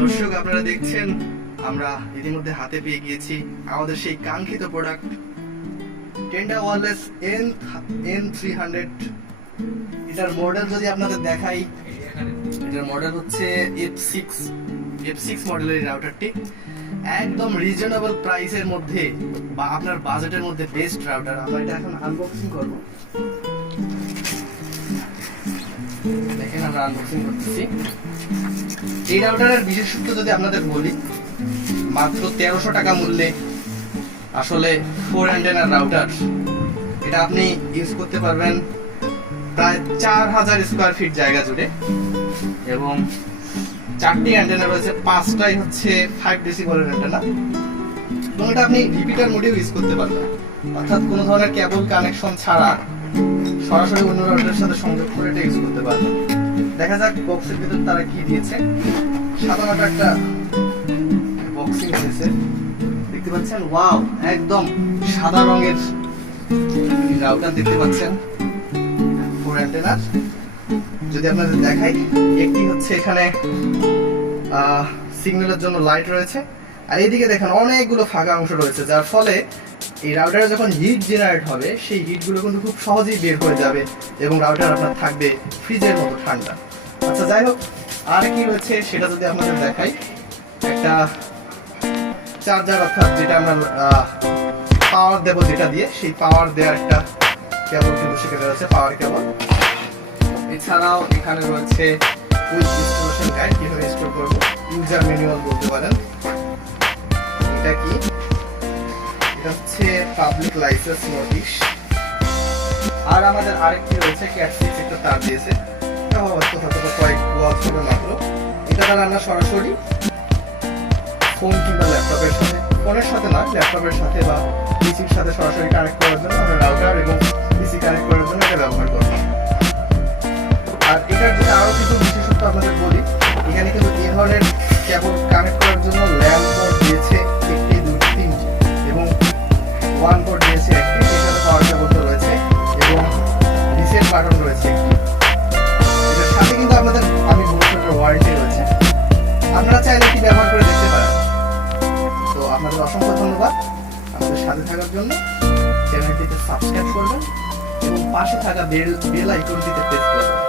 দর্শক আপনারা দেখছেন আমরা ইতিমধ্যে হাতে পেয়ে গিয়েছি আমাদের সেই কাঙ্ক্ষিত প্রোডাক্ট টেন্ডা ওয়্যারলেস N300। এটার মডেল যদি আপনাদের দেখাই, এটার মডেল হচ্ছে F6 মডেলের এই রাউটারটি একদম রিজনেবল প্রাইসের মধ্যে বা আপনার বাজেটের মধ্যে বেস্ট রাউটার। আমরা এটা এখন আনবক্সিং করব। দেখেন আমরা আনবক্সিং করতেছি। এই রাউটারের বিশেষত্ব যদি আপনাদের বলি, মাত্র 1300 টাকা মূল্যে আসলে 4 অ্যান্টেনার রাউটার। এটা আপনি ইউজ করতে পারবেন প্রায় 4000 স্কয়ার ফিট জায়গা জুড়ে এবং 4টি অ্যান্টেনা রয়েছে, 5টাই হচ্ছে 5 ডেসিবেলের অ্যান্টেনা এবং এটা আপনি রিপিটার মোডেও ইউজ করতে পারবেন, অর্থাৎ কোনো ধরনের কেবল কানেকশন ছাড়া সরাসরি অন্য রাউটারের সাথে সংযোগ করে এটা ইউজ করতে পারবেন। দেখা যাক বক্সের ভিতর তারা কি দিয়েছে। সাধারণত একটা বক্সিং হয়েছে, দেখতে পাচ্ছেন। ওয়াও, একদম সাদা রঙের রাউটার দেখতে পাচ্ছেন 4 অ্যান্টেনার। যদি আপনাদের দেখাই, একটি হচ্ছে এখানে সিগন্যালের জন্য লাইট রয়েছে, আর এইদিকে দেখেন অনেকগুলো ফাঁকা অংশ রয়েছে, যার ফলে এই রাউটারে যখন হিট জেনারেট হবে সেই হিটগুলো কিন্তু খুব সহজেই বের হয়ে যাবে এবং রাউটার আপনার থাকবে ফ্রিজের মতো ঠান্ডা। আচ্ছা, যাই হোক, আর কি রয়েছে সেটা যদি আপনাদের দেখাই, একটা চার্জার, অর্থাৎ যেটা আমরা পাওয়ার দেবো, যেটা দিয়ে সেই পাওয়ার দেওয়ার একটা কেবল কিন্তু সেখানে রয়েছে, পাওয়ার কেবল। এছাড়াও এখানে রয়েছে কুইক ইনস্টলেশন গাইড, কিভাবে ইনস্টল করবো, ইউজার ম্যানুয়াল বলতে পারেন। এটা কি? এটা হচ্ছে পাবলিক লাইসেন্স নোটিশ। আর আমাদের আরেকটি রয়েছে ক্যাট 6 একটা তার দিয়েছে, হয়তো কয়েক ওয়াট হবে মাত্র। এটা দ্বারা আমরা সরাসরি ফোন কিংবা ল্যাপটপের সাথে, ফোনের সাথে না, ল্যাপটপের সাথে বা পিসির সাথে সরাসরি কানেক্ট করার জন্য আমরা রাউটার এবং পিসি কানেক্ট করার জন্য এটা ব্যবহার করব। আর এটার যেটা আরো কিছু বিশেষত্ব আপনাদের বলি, এখানে কিন্তু এই ধরনের কেবল কানেক্ট করার জন্য ল্যাম্প পোর্ট দিয়েছে 1টি, 2টি, 3টি এবং 1 পোর্ট দিয়েছে 1টি, এটাতে পাওয়ার কেবল রয়েছে এবং রিসেট বাটন রয়েছে একটি। এটার সাথে কিন্তু আপনাদের আমি বলতে ওয়ারেন্টি রয়েছে, আপনারা চাইলে এটি ব্যবহার করে দেখতে পারেন। তো আপনাদের অসংখ্য ধন্যবাদ আমাদের সাথে থাকার জন্য। চ্যানেলটিতে সাবস্ক্রাইব করবেন এবং পাশে থাকা বেল আইকনটিতে প্রেস করবেন।